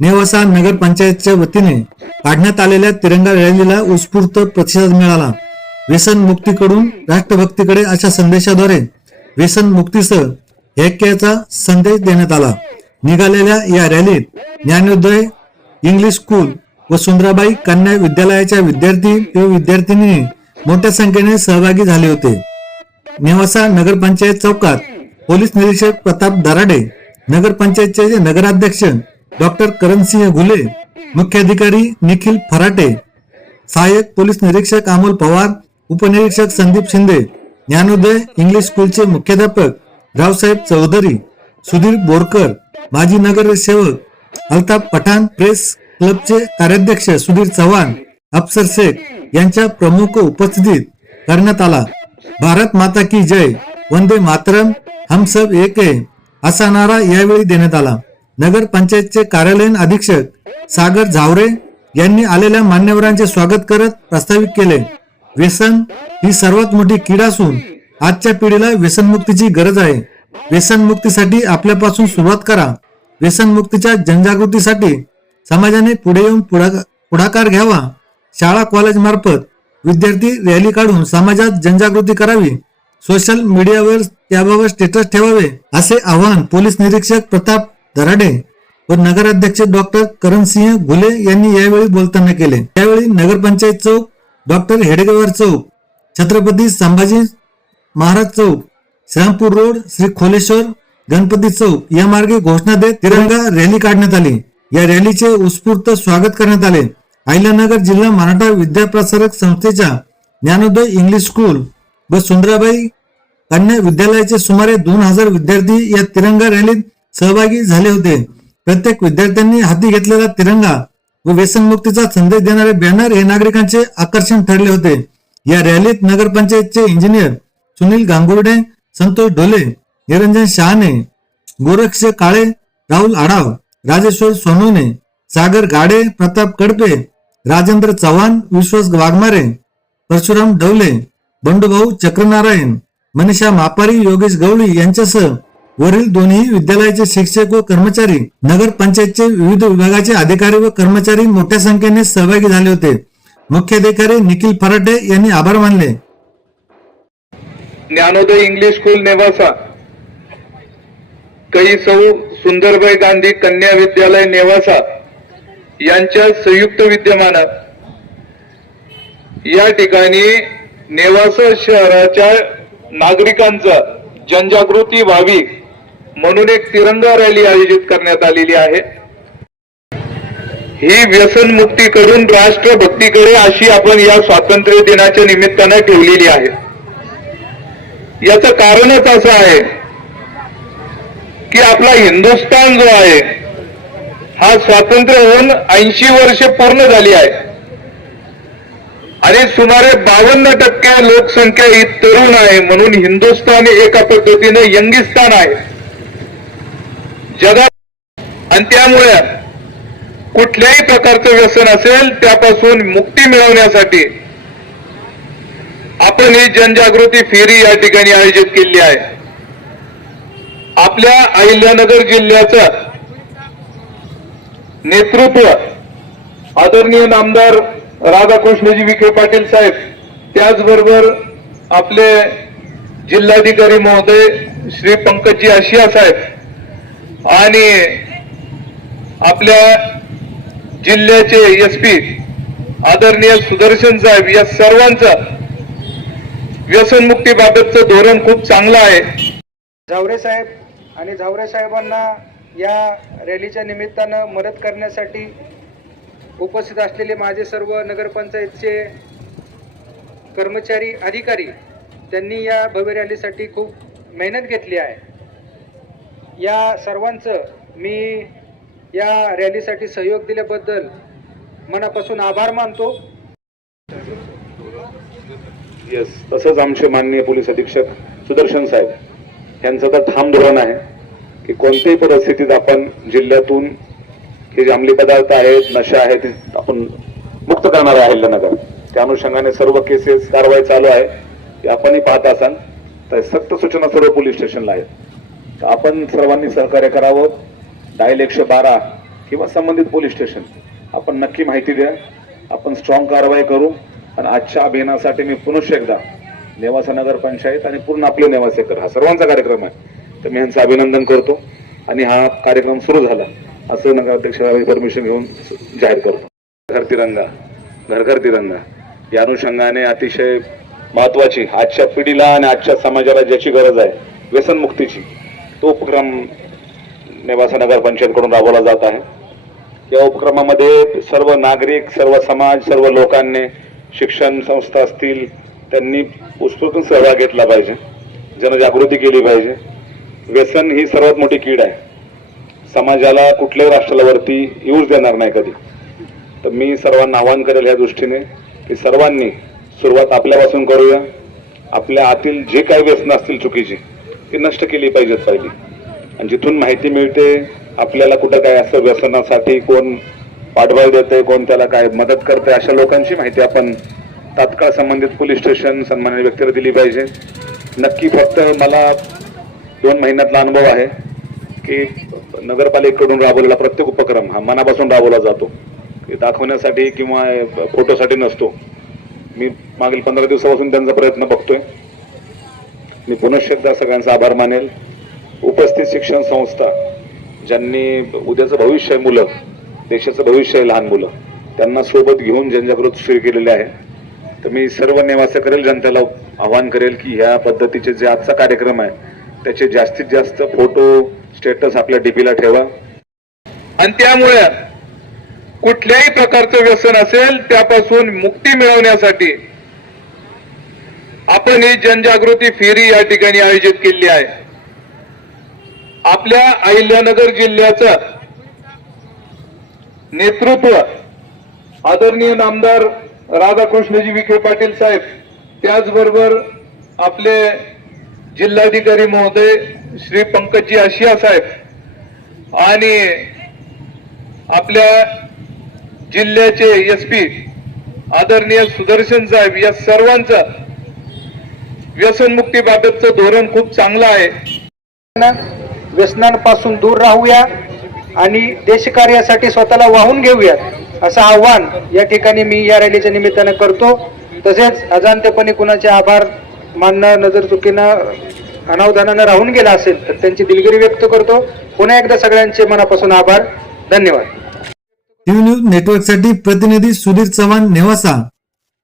नेवासा नगर पंचायतच्या वतीने काढण्यात आलेल्या तिरंगा रॅलीला उत्स्फूर्त प्रतिसाद मिळाला. व्यसन मुक्तीकडून राष्ट्रभक्तीकडे अशा संदेशाद्वारे व्यसन मुक्तीसह ऐक्याचा संदेश देण्यात आला. निघालेल्या या रॅलीत ज्ञानोदय इंग्लिश स्कूल व सुंदराबाई कन्या विद्यालयाच्या विद्यार्थी व विद्यार्थिनी मोठ्या संख्येने सहभागी झाले होते. नेवासा नगरपंचायत चौकात पोलीस निरीक्षक प्रताप दराडे, नगरपंचायतचे नगराध्यक्ष डॉक्टर करणसिंह घुले, मुख्याधिकारी निखिल फराटे, सहाय्यक पोलीस निरीक्षक अमोल पवार, उपनिरीक्षक संदीप शिंदे, ज्ञानोदय इंग्लिश स्कूलचे मुख्याध्यापक रावसाहेब चौधरी, सुधीर बोरकर, माजी नगरसेवक अल्ताफ पठाण, प्रेस क्लबचे कार्याध्यक्ष सुधीर चव्हाण, अफसर शेख यांच्या प्रमुख उपस्थितीत करण्यात आला. भारत माता की जय, वंदे मातरम, हम सब एक है असा नारा यावेळी देण्यात आला. नगर पंचायतचे कार्यालयीन अधीक्षक सागर झावरे यांनी आलेल्या मान्यवरांचे स्वागत करत प्रस्तावित केले. व्यसन ही सर्वात मोठी कीड असून आजच्या पिढीला व्यसनमुक्तीची गरज आहे. व्यसनमुक्तीसाठी आपल्यापासून सुरुवात करा. व्यसनमुक्तीच्या जनजागृतीसाठी समाजाने पुढे येऊन पुढाकार घ्यावा. शाळा कॉलेज मार्फत विद्यार्थी रॅली काढून समाजात जनजागृती करावी. सोशल मीडियावर त्याबाबत स्टेटस ठेवावे असे आवाहन पोलीस निरीक्षक प्रताप दराडे व नगराध्यक्ष डॉक्टर करणसिंह घुले यांनी यावेळी बोलताना केले. यावेळी नगरपंचायत चौक, डॉक्टर हेडगेवार चौक, छत्रपती संभाजी महाराज चौक, श्रीरामपूर रोड, श्री खोलेश्वर गणपती चौक या मार्गे घोषणा देत तिरंगा रॅली काढण्यात आली. या रॅलीचे उत्स्फूर्त स्वागत करण्यात आले. अहिल्यानगर जिल्हा मराठा विद्याप्रसारक संस्थेच्या ज्ञानोदय इंग्लिश स्कूल व सुंदराबाई कन्या विद्यालयाचे सुमारे 2000 विद्यार्थी या तिरंगा रॅलीत सहभागी झाले होते. प्रत्येक विद्यार्थ्यांनी हाती घेतलेला तिरंगा व व्यसनमुक्तीचा संदेश देणारे बॅनर हे नागरिकांचे आकर्षण ठरले होते. या रॅलीत नगरपंचायतचे इंजिनियर सुनील गांगुर्डे, संतोष ढोले, निरंजन शहाणे, गोरक्ष काळे, राहुल आढाव, राजेश्वर सोनवणे, सागर गाडे, प्रताप कडपे, राजेंद्र चव्हाण, विश्वास वाघमारे, परशुराम डवले, बंडूभाऊ चक्रनारायण, मनीषा मापारी, योगेश गवळी यांच्यासह वरील दोन्ही विद्यालयाचे शिक्षक व कर्मचारी, नगर पंचायतचे विविध विभागाचे अधिकारी व कर्मचारी मोठ्या संख्येने सहभागी झाले होते. मुख्याधिकारी निखिल फराटे यांनी आभार मानले. ज्ञानोदय इंग्लिश स्कूल नेवासा, कै सौ सुंदरबाई गांधी कन्या विद्यालय नेवासा यांच्या संयुक्त विद्यमानात या ठिकाणी नेवासा शहराच्या नागरिकांचा जनजागृती व्हावी म्हणून एक तिरंगा रॅली आयोजित करण्यात आलेली आहे. ही व्यसन मुक्तीकडून राष्ट्रभक्तीकडे अशी आपण या स्वातंत्र्य दिनाच्या निमित्तानं ठेवलेली आहे. याचं कारणच असं आहे की आपला हिंदुस्थान जो आहे हा स्वातंत्र्य होऊन 80 वर्ष पूर्ण झाली आहे आणि सुमारे 52% लोकसंख्या ही तरुण आहे. म्हणून हिंदुस्थान एका पद्धतीने यंगिस्तान आहे जगात आणि त्यामुळे कुठल्याही प्रकारचं व्यसन असेल त्यापासून मुक्ती मिळवण्यासाठी आपण ही जनजागृती फेरी या ठिकाणी आयोजित केली आहे. आपल्या अहिल्यानगर जिल्ह्याचं नेतृत्व आदरणीय नामदार राधाकृष्णजी विखे पाटील साहेब, त्याचबरोबर आपले जिल्हाधिकारी महोदय श्री पंकजी आशिया साहेब आणि आपल्या जिल्ह्याचे एसपी आदरणीय सुदर्शन साहेब या सर्वांचा व्यसनमुक्तीबाबतचं धोरण खूप चांगलं आहे. झावरे साहेब आणि झावरे साहेबांना या रॅलीच्या निमित्तानं मदत करण्यासाठी उपस्थित असलेले माझे सर्व नगरपंचायतचे कर्मचारी अधिकारी त्यांनी या भव्य रॅलीसाठी खूप मेहनत घेतली आहे. या सर्वांचं मी या रॅलीसाठी सहयोग दिल्याबद्दल मनापासून आभार मानतो. तसंच आमचे माननीय पोलीस अधीक्षक सुदर्शन साहेब यांचं तर ठाम धोरण आहे की कोणत्याही परिस्थितीत आपण जिल्ह्यातून हे जे अंमली पदार्थ आहेत, नशा आहेत, आपण मुक्त करणार आहे अहिल्यानगर. त्या अनुषंगाने सर्व केसेस कारवाई चालू आहे. आपणही पाहत असाल तर सक्त सूचना सर्व पोलीस स्टेशनला आहेत. आपण सर्वांनी सहकार्य करावं. डायल 112 किंवा संबंधित पोलीस स्टेशन, आपण नक्की माहिती द्या, आपण स्ट्रॉंग कारवाई करू. आणि आजच्या अभियानासाठी मी पुनश्च एकदा नेवासा नगर पंचायत आणि पूर्ण आपले नेवासेकर, हा सर्वांचा कार्यक्रम आहे, तर मी यांचं अभिनंदन करतो. आणि हा कार्यक्रम सुरू झाला असं नगराध्यक्षांनी परमिशन घेऊन जाहीर करतो. घर तिरंगा, घर घर तिरंगा या अनुषंगाने अतिशय महत्वाची आजच्या पिढीला आणि आजच्या समाजाला ज्याची गरज आहे व्यसनमुक्तीची, तो उपक्रम नेवासा नगर पंचायतकडून राबवला जात आहे. या उपक्रमामध्ये सर्व नागरिक, सर्व समाज, सर्व लोकांनी, शिक्षण संस्था असतील, त्यांनी उत्स्फूर्त सहभाग घेतला पाहिजे, जनजागृती केली पाहिजे. व्यसन ही सर्वात मोठी कीड आहे, समाजाला कुठल्याही राष्ट्राला वरती येऊच देणार नाही कधी. तर मी सर्वांना आवाहन करेल या दृष्टीने की सर्वांनी सुरुवात आपल्यापासून करूया. आपल्या आतील जे काही व्यसन असतील चुकीची ती नष्ट केली पाहिजेत पहिली. आणि जिथून माहिती मिळते आपल्याला कुठं काय असं व्यसनासाठी कोण पाठबळ देते, कोण त्याला काय मदत करते, अशा लोकांची माहिती आपण तात्काळ संबंधित पोलीस स्टेशन सन्मान्य व्यक्तीला दिली पाहिजे. नक्की फक्त मला 2 महिन्यातला अनुभव आहे की नगरपालिकेकडून राबवलेला प्रत्येक उपक्रम हा मनापासून राबवला जातो, दाखवण्यासाठी किंवा फोटोसाठी नसतो. मी मागील 15 दिवसापासून त्यांचा प्रयत्न बघतोय. मी पुनश्च एकदा सगळ्यांचा आभार मानेल. उपस्थित शिक्षण संस्था ज्यांनी उद्याचं भविष्य आहे, मुलं देशाचं भविष्य आहे, लहान मुलं, त्यांना सोबत घेऊन जनजागृती सुरू केलेली आहे. तर मी सर्व नेवासे करेल जनतेला आवाहन करेल की ह्या पद्धतीचे जे आजचा कार्यक्रम आहे त्याचे जास्तीत जास्त फोटो स्टेटस आपल्या डीपीला ठेवा. आणि त्यामुळे कुठल्याही प्रकारचं व्यसन असेल त्यापासून मुक्ती मिळवण्यासाठी आपण ही जनजागृती फेरी या ठिकाणी आयोजित केली आहे. आपल्या अहिल्यानगर जिल्ह्याचं नेतृत्व आदरणीय नामदार राधाकृष्णजी विखे पाटील साहेब, त्याचबरोबर आपले जिल्हाधिकारी महोदय श्री पंकजी आशिया साहेब आणि आपल्या जिल्ह्याचे एसपी आदरणीय सुदर्शन साहेब, या सर्वांचं व्यसनमुक्तीबाबतचं धोरण खूप चांगलं आहे. व्यसनांपासून दूर राहूया आणि देशकार्यासाठी स्वतःला वाहून घेऊयात असं आव्हान या ठिकाणी मी या रॅलीच्या निमित्तानं करतो. तसेच अजाणतेपणे कुणाचे आभार मानणं, नजर चुकीनं, अनावधानानं राहून गेला असेल तर त्यांची दिलगिरी व्यक्त करतो. पुन्हा एकदा सगळ्यांचे मनापासून आभार. धन्यवाद. टीव्ही न्यूज नेटवर्कसाठी प्रतिनिधी सुधीर चव्हाण, नेवासा.